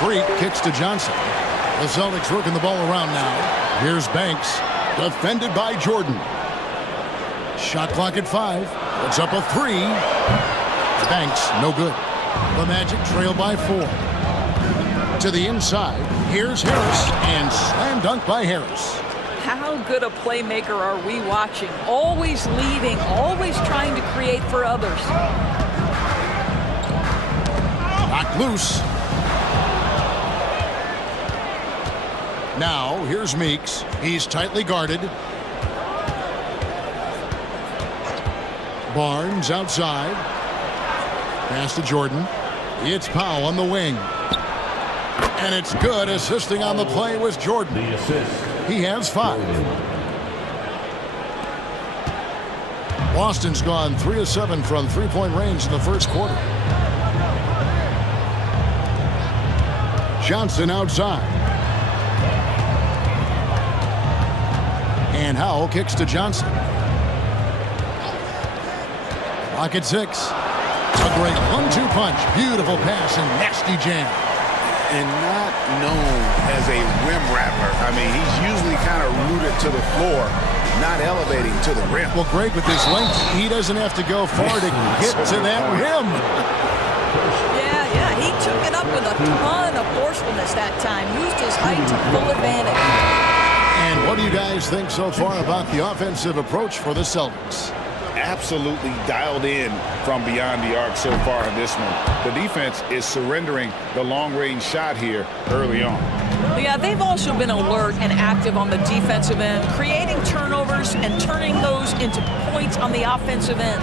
Freak kicks to Johnson. The Celtics working the ball around now. Here's Banks. Defended by Jordan. Shot clock at 5. Puts up a 3. Banks, no good. The Magic trail by 4. To the inside. Here's Harris. And slam dunk by Harris. How good a playmaker are we watching? Always leading, always trying to create for others. Knocked loose. Now, here's Meeks. He's tightly guarded. Barnes outside. Pass to Jordan. It's Powell on the wing. And it's good. Assisting on the play was Jordan. The assist. He has 5. Boston's gone 3 of 7 from three-point range in the first quarter. Johnson outside. And Howell kicks to Johnson. Clock at 6. A great 1-2 punch. Beautiful pass and nasty jam. And not known as a rim rapper. I mean, he's usually kind of rooted to the floor, not elevating to the rim. Well, great with his length. He doesn't have to go far to get to that rim. Yeah, he took it up with a ton of forcefulness that time. Used his height to full advantage. And what do you guys think so far about the offensive approach for the Celtics? Absolutely dialed in from beyond the arc so far in this one. The defense is surrendering the long-range shot here early on. Yeah, they've also been alert and active on the defensive end, creating turnovers and turning those into points on the offensive end.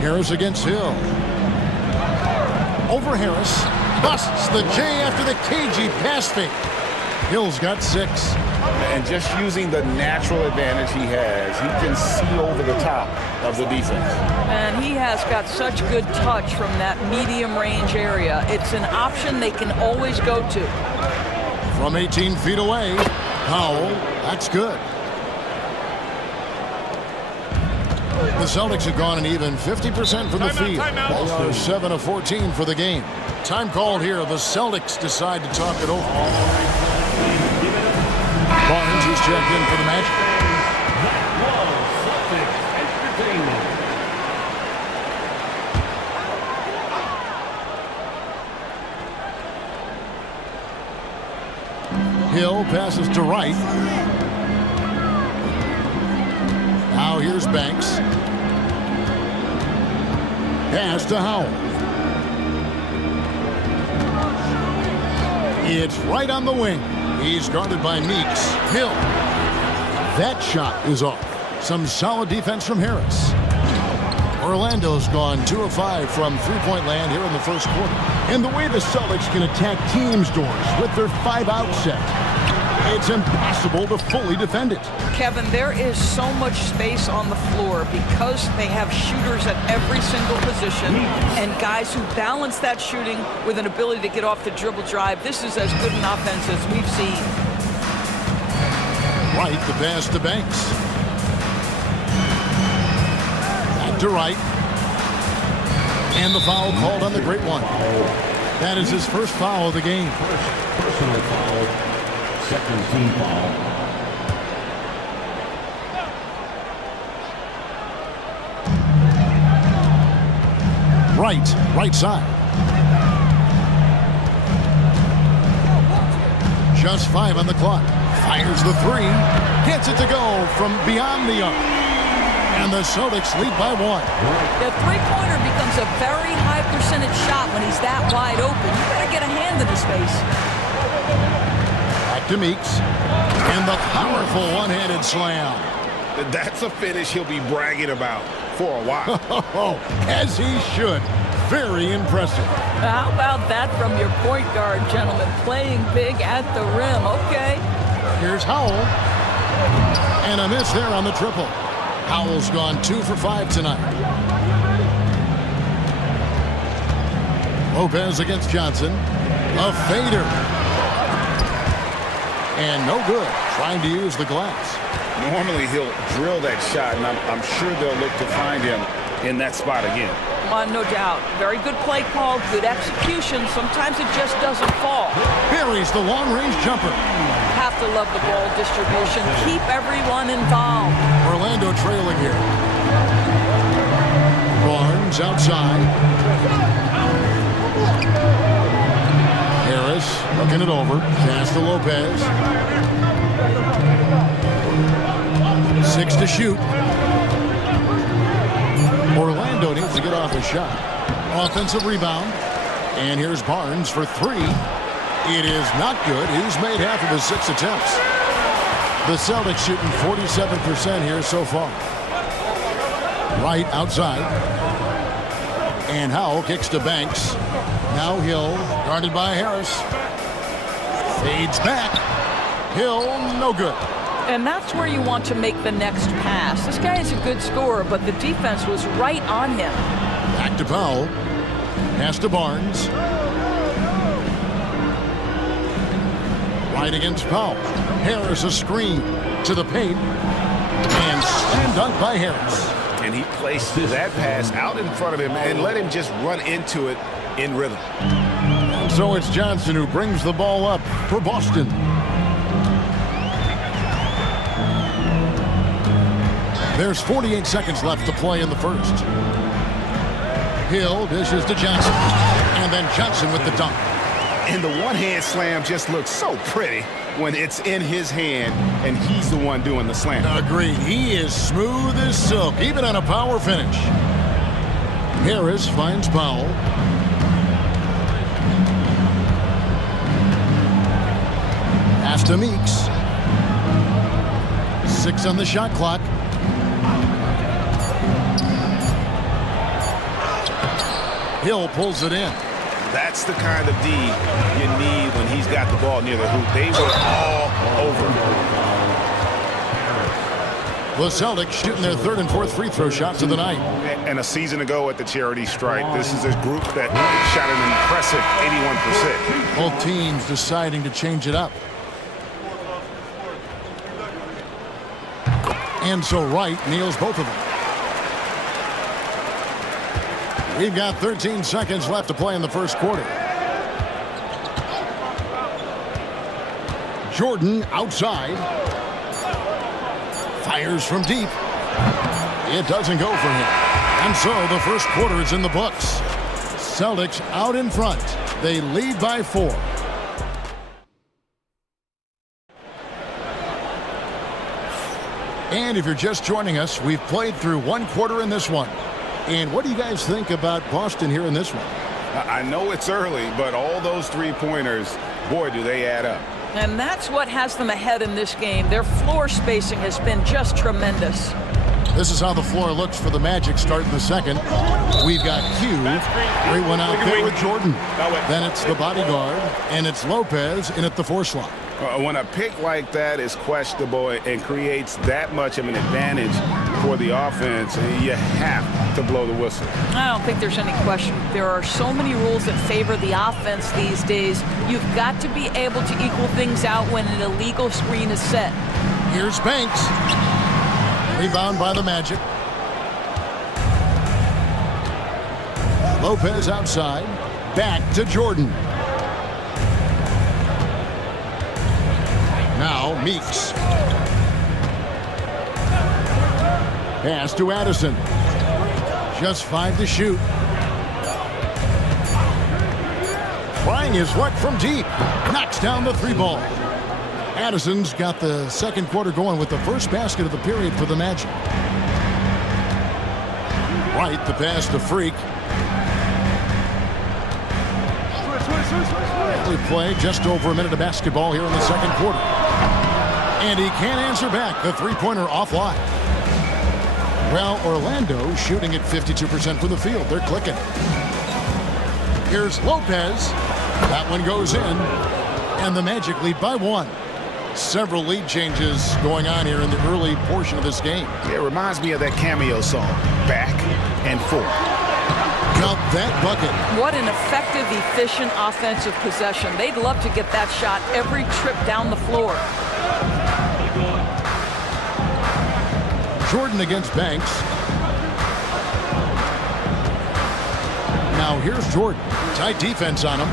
Harris against Hill. Over Harris. Busts the J after the cagey pass fake. Hill's got 6. And just using the natural advantage he has, he can see over the top of the defense. And he has got such good touch from that medium range area. It's an option they can always go to. From 18 feet away, Powell, that's good. The Celtics have gone an even 50% from the field. They are 7 of 14 for the game. Time called here. The Celtics decide to talk it over. Barnes is checked in for the Magic. That was Celtics Entertainment. Hill passes to Wright. Now here's Banks. Pass to Howell. It's right on the wing. He's guarded by Meeks. Hill. That shot is off. Some solid defense from Harris. Orlando's gone 2 of 5 from three-point land here in the first quarter. And the way the Celtics can attack teams' doors with their 5-out set, it's impossible to fully defend it. Kevin, there is so much space on the floor because they have shooters at every single position and guys who balance that shooting with an ability to get off the dribble drive. This is as good an offense as we've seen. Wright, the pass to Banks. Back to Wright. And the foul called on the great one. That is his first foul of the game. First personal foul, second team foul. Right side. Just 5 on the clock. Fires the 3. Gets it to go from beyond the arc. And the Celtics lead by 1. The three-pointer becomes a very high percentage shot when he's that wide open. You gotta get a hand in his face. Back to Meeks. And the powerful one-handed slam. That's a finish he'll be bragging about for a while. As he should. Very impressive. How about that from your point guard, gentlemen? Playing big at the rim. Okay. Here's Howell. And a miss there on the triple. Howell's gone 2 for 5 tonight. Lopez against Johnson. A fader. And no good. Trying to use the glass. Normally he'll drill that shot, and I'm sure they'll look to find him in that spot again. No doubt. Very good play call, good execution. Sometimes it just doesn't fall. Buries the long-range jumper. Have to love the ball distribution. Keep everyone involved. Orlando trailing here. Barnes outside. Harris looking it over. Pass to Lopez. 6 to shoot. Orlando needs to get off a shot. Offensive rebound. And here's Barnes for 3. It is not good. He's made half of his 6 attempts. The Celtics shooting 47% here so far. Wright outside. And Howell kicks to Banks. Now Hill, guarded by Harris. Fades back. Hill, no good. And that's where you want to make the next pass. This guy is a good scorer, but the defense was right on him. Back to Powell. Pass to Barnes. Right against Powell. Harris a screen to the paint. And slam dunk by Harris. And he placed that pass out in front of him and let him just run into it in rhythm. And so it's Johnson who brings the ball up for Boston. There's 48 seconds left to play in the first. Hill dishes to Johnson. And then Johnson with the dunk. And the one-hand slam just looks so pretty when it's in his hand and he's the one doing the slam. Agreed. He is smooth as silk, even on a power finish. Harris finds Powell. Pass to Meeks. 6 on the shot clock. Hill pulls it in. That's the kind of D you need when he's got the ball near the hoop. They were all over. The Celtics shooting their 3rd and 4th free throw shots of the night. And a season ago at the charity strike, this is a group that shot an impressive 81%. Both teams deciding to change it up. And so Wright nails both of them. We've got 13 seconds left to play in the first quarter. Jordan outside. Fires from deep. It doesn't go for him. And so the first quarter is in the books. Celtics out in front. They lead by 4. And if you're just joining us, we've played through 1 quarter in this one. And what do you guys think about Boston here in this one? I know it's early, but all those three-pointers, boy, do they add up. And that's what has them ahead in this game. Their floor spacing has been just tremendous. This is how the floor looks for the Magic starting the second. We've got Q. Great one out there with Jordan. Then it's the bodyguard, and it's Lopez in at the 4 slot. When a pick like that is questionable and creates that much of an advantage for the offense, you have to blow the whistle. I don't think there's any question. There are so many rules that favor the offense these days. You've got to be able to equal things out when an illegal screen is set. Here's Banks. Rebound by the Magic. Lopez outside. Back to Jordan. Now Meeks. Pass to Addison. Just 5 to shoot. Trying his luck from deep. Knocks down the 3 ball. Addison's got the second quarter going with the first basket of the period for the Magic. Right, the pass to Freak. We play just over a minute of basketball here in the second quarter. And he can't answer back. The 3-pointer offline. Well, Orlando shooting at 52% from the field. They're clicking. Here's Lopez. That one goes in. And the Magic lead by 1. Several lead changes going on here in the early portion of this game. It reminds me of that cameo song, Back and Forth. Got that bucket. What an effective, efficient offensive possession. They'd love to get that shot every trip down the floor. Jordan against Banks. Now here's Jordan. Tight defense on him.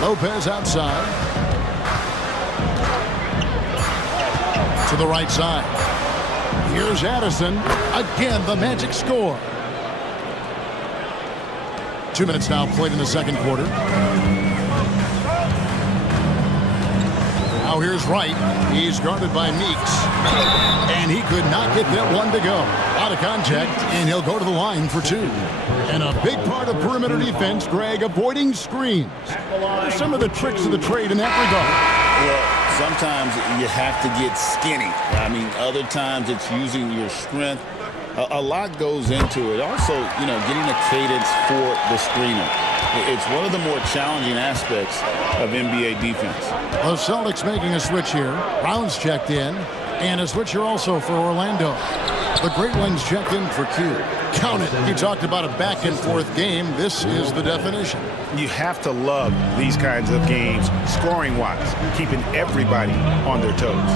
Lopez outside. To the right side. Here's Addison. Again, the magic score. 2 minutes now played in the second quarter. Now here's Wright. He's guarded by Meeks. And he could not get that one to go. Out of contact, and he'll go to the line for two. And a big part of perimeter defense, Greg, avoiding screens. What are some of the tricks of the trade in that regard? Well, sometimes you have to get skinny. I mean, other times it's using your strength. A lot goes into it. Also, getting a cadence for the screener. It's one of the more challenging aspects of NBA defense. The Celtics making a switch here. Brown's checked in. And a switch here also for Orlando. The Great Ones checked in for Q. Count it. He talked about a back-and-forth game. This is the definition. You have to love these kinds of games, scoring-wise, keeping everybody on their toes.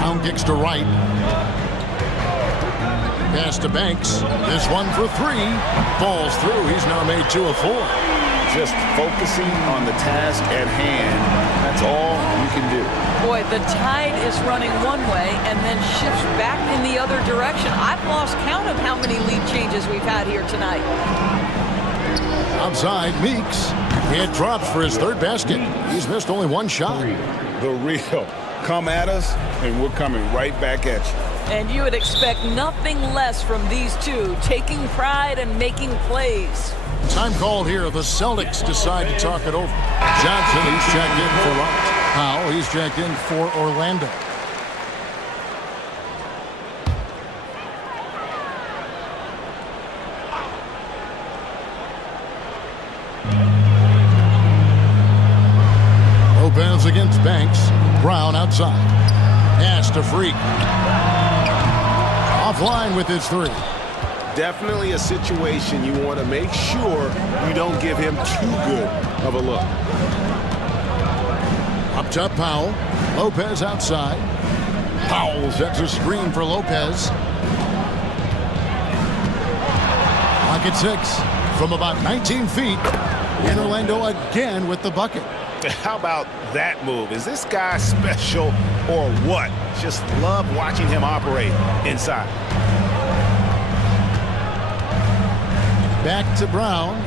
Brown kicks to Wright. Pass to Banks. This one for three. Falls through. He's now made 2 of 4. Just focusing on the task at hand. That's all you can do. Boy, the tide is running one way and then shifts back in the other direction. I've lost count of how many lead changes we've had here tonight. Outside, Meeks. It drops for his third basket. He's missed only 1 shot. The real. Come at us, and we're coming right back at you. And you would expect nothing less from these two, taking pride and making plays. Time called here. The Celtics decide to talk it over. Johnson, he's checked in for Wright. Powell, he's checked in for Orlando. Lopez against Banks. Brown outside. Pass to Freak. Offline with his 3. Definitely a situation you want to make sure you don't give him too good of a look. Up top, Powell. Lopez outside. Powell sets a screen for Lopez. Pocket 6 from about 19 feet. And Orlando again with the bucket. How about that move? Is this guy special or what? Just love watching him operate inside. Back to Brown.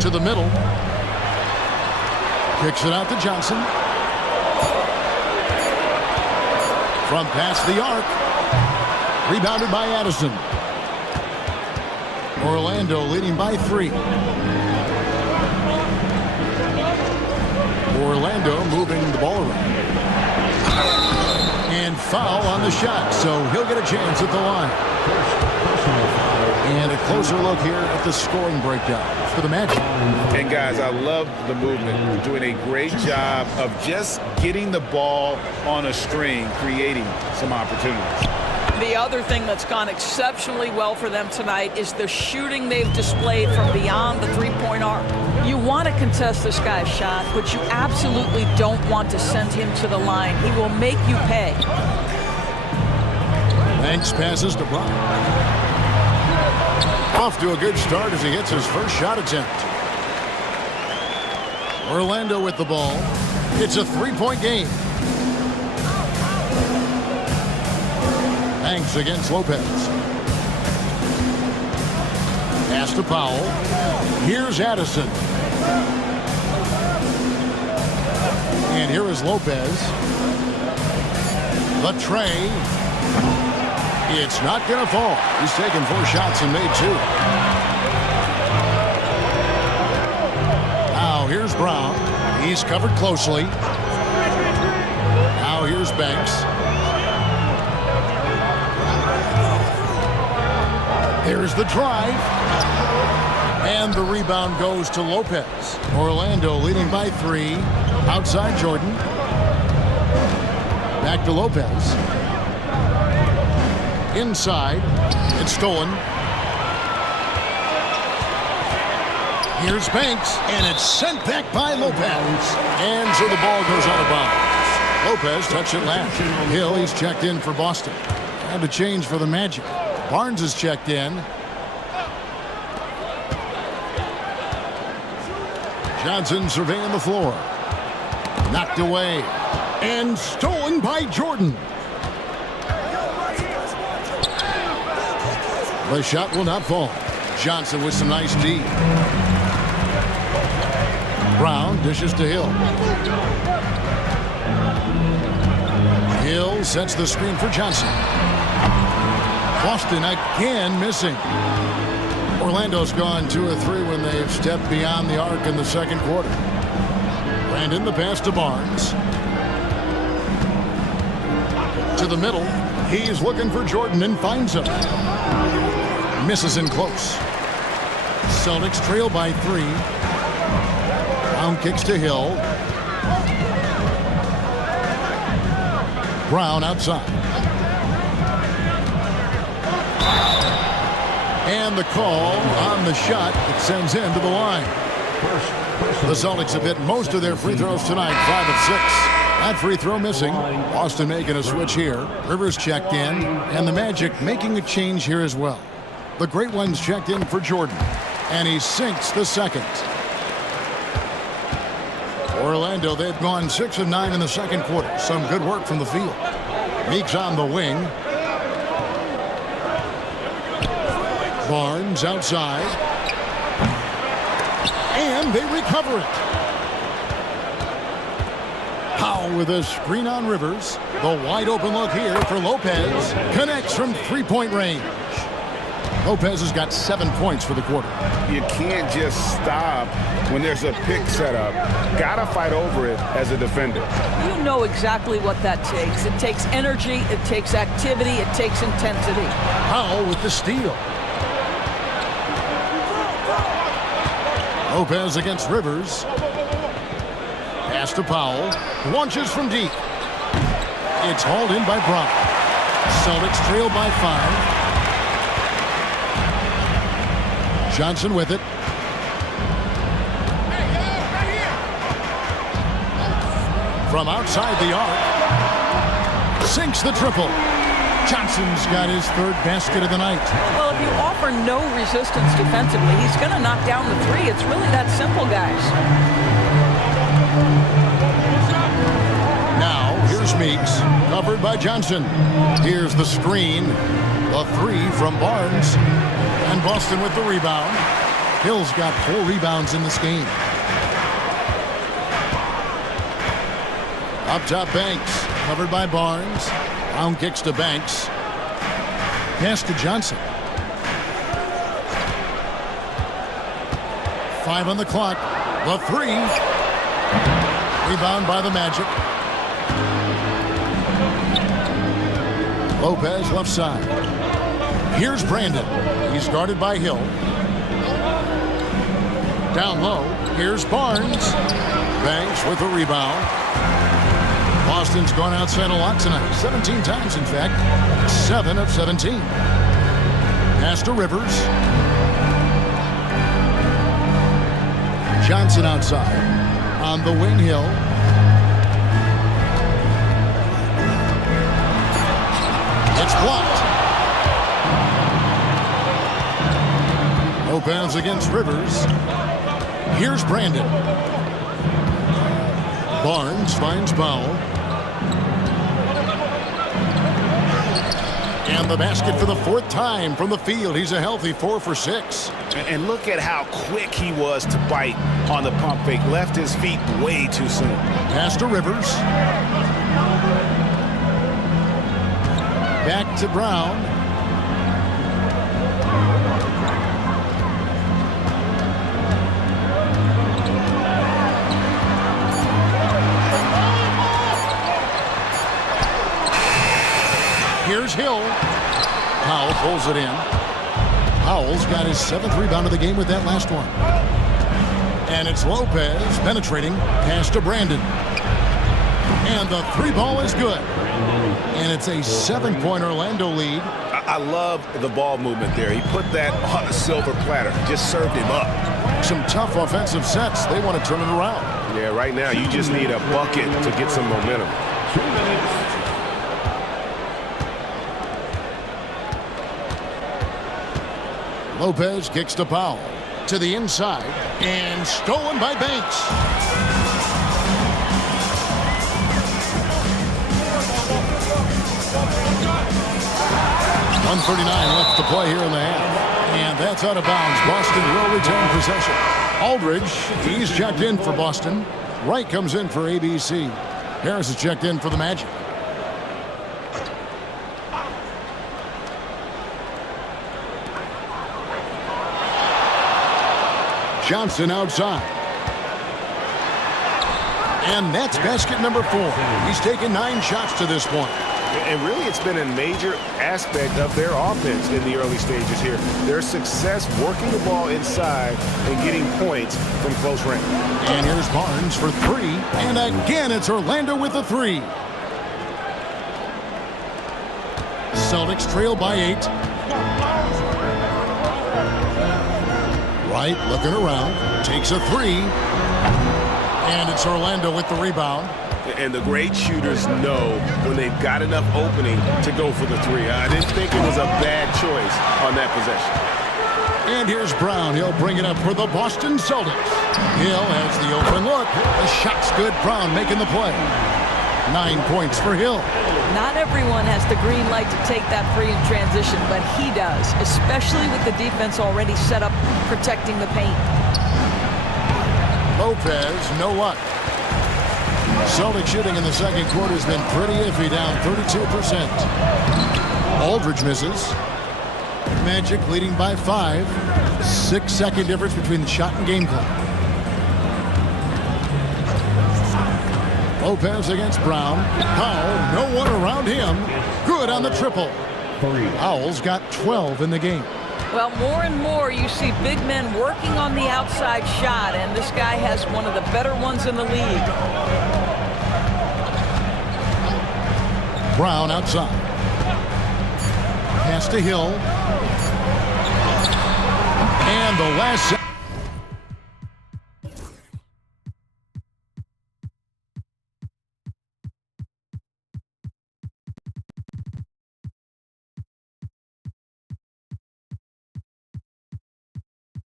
To the middle. Kicks it out to Johnson. From past the arc. Rebounded by Addison. Orlando leading by 3. Orlando moving the ball around. And foul on the shot, so he'll get a chance at the line. And a closer look here at the scoring breakdown for the Magic. And guys, I love the movement. Doing a great job of just getting the ball on a string, creating some opportunities. The other thing that's gone exceptionally well for them tonight is the shooting they've displayed from beyond the three-point arc. You want to contest this guy's shot, but you absolutely don't want to send him to the line. He will make you pay. Banks passes to Brown. Off to a good start as he hits his first shot attempt. Orlando with the ball. It's a 3-point game. Banks against Lopez. Pass to Powell. Here's Addison. And here is Lopez. The tray. It's not going to fall. He's taken 4 shots and made 2. Now here's Brown. He's covered closely. Now here's Banks. Here's the drive. And the rebound goes to Lopez. Orlando leading by 3. Outside Jordan. Back to Lopez. Inside. It's stolen. Here's Banks. And it's sent back by Lopez. And so the ball goes out of bounds. Lopez touched it last. Hill, he's checked in for Boston. Had to change for the Magic. Barnes is checked in. Johnson surveying the floor. Knocked away. And stolen by Jordan. The shot will not fall. Johnson with some nice D. Brown dishes to Hill. Hill sets the screen for Johnson. Boston again missing. Orlando's gone 2 of 3 when they've stepped beyond the arc in the second quarter. Brandon, the pass to Barnes. To the middle. He's looking for Jordan and finds him. Misses in close. Celtics trail by 3. Brown kicks to Hill. Brown outside. And the call on the shot that sends him to the line. The Celtics have hit most of their free throws tonight, 5 of 6. That free throw missing. Boston making a switch here. Rivers checked in, and the Magic making a change here as well. The Great Ones checked in for Jordan, and he sinks the second. Orlando, they've gone 6 of 9 in the second quarter. Some good work from the field. Meeks on the wing. Barnes outside. And they recover it. Powell with a screen on Rivers. The wide open look here for Lopez. Connects from three-point range. Lopez has got 7 points for the quarter. You can't just stop when there's a pick set up. Gotta fight over it as a defender. You know exactly what that takes. It takes energy, it takes activity, it takes intensity. Powell with the steal. Lopez against Rivers. Pass to Powell. Launches from deep. It's hauled in by Brown. Celtics trail by 5. Johnson with it. From outside the arc. Sinks the triple. Johnson's got his 3rd basket of the night. Well, if you offer no resistance defensively, he's going to knock down the 3. It's really that simple, guys. Now, here's Meeks, covered by Johnson. Here's the screen. A 3 from Barnes. And Boston with the rebound. Hill's got 4 rebounds in this game. Up top, Banks, covered by Barnes. Brown kicks to Banks. Pass to Johnson. 5 on the clock. The 3. Rebound by the Magic. Lopez left side. Here's Brandon. He's guarded by Hill. Down low. Here's Barnes. Banks with the rebound. Boston's gone outside a lot tonight. 17 times, in fact. 7 of 17. Pass to Rivers. Johnson outside. On the wing, Hill. It's blocked. Lopez against Rivers. Here's Brandon. Barnes finds Powell. And the basket for the 4th time from the field. He's a healthy 4 for 6. And look at how quick he was to bite on the pump fake. Left his feet way too soon. Pass to Rivers. Back to Brown. Here's Hill. Powell pulls it in. Powell's got his 7th rebound of the game with that last one. And it's Lopez penetrating. Pass to Brandon. And the 3 ball is good. And it's a 7-point Orlando lead. I love the ball movement there. He put that on a silver platter. Just served him up. Some tough offensive sets. They want to turn it around. Yeah, right now you just need a bucket to get some momentum. 2 minutes. Lopez kicks to Powell. To the inside. And stolen by Banks. 1:39 left to play here in the half. And that's out of bounds. Boston will return possession. Aldridge, he's checked in for Boston. Wright comes in for ABC. Harris is checked in for the Magic. Johnson outside. And that's basket number 4. He's taken 9 shots to this point. And really, it's been a major aspect of their offense in the early stages here. Their success working the ball inside and getting points from close range. And here's Barnes for 3. And again, it's Orlando with the 3. Celtics trail by 8. Wright looking around. Takes a 3. And it's Orlando with the rebound. And the great shooters know when they've got enough opening to go for the 3. I didn't think it was a bad choice on that possession. And here's Brown. He'll bring it up for the Boston Celtics. Hill has the open look. The shot's good. Brown making the play. 9 points for Hill. Not everyone has the green light to take that 3 in transition, but he does, especially with the defense already set up protecting the paint. Lopez, no luck. Celtic shooting in the second quarter has been pretty iffy, down 32%. Aldridge misses. Magic leading by 5. 6-second difference between the shot and game clock. Lopez against Brown. Powell, no one around him. Good on the triple. Powell's got 12 in the game. Well, more and more you see big men working on the outside shot, and this guy has one of the better ones in the league. Brown outside. Pass to Hill. And the last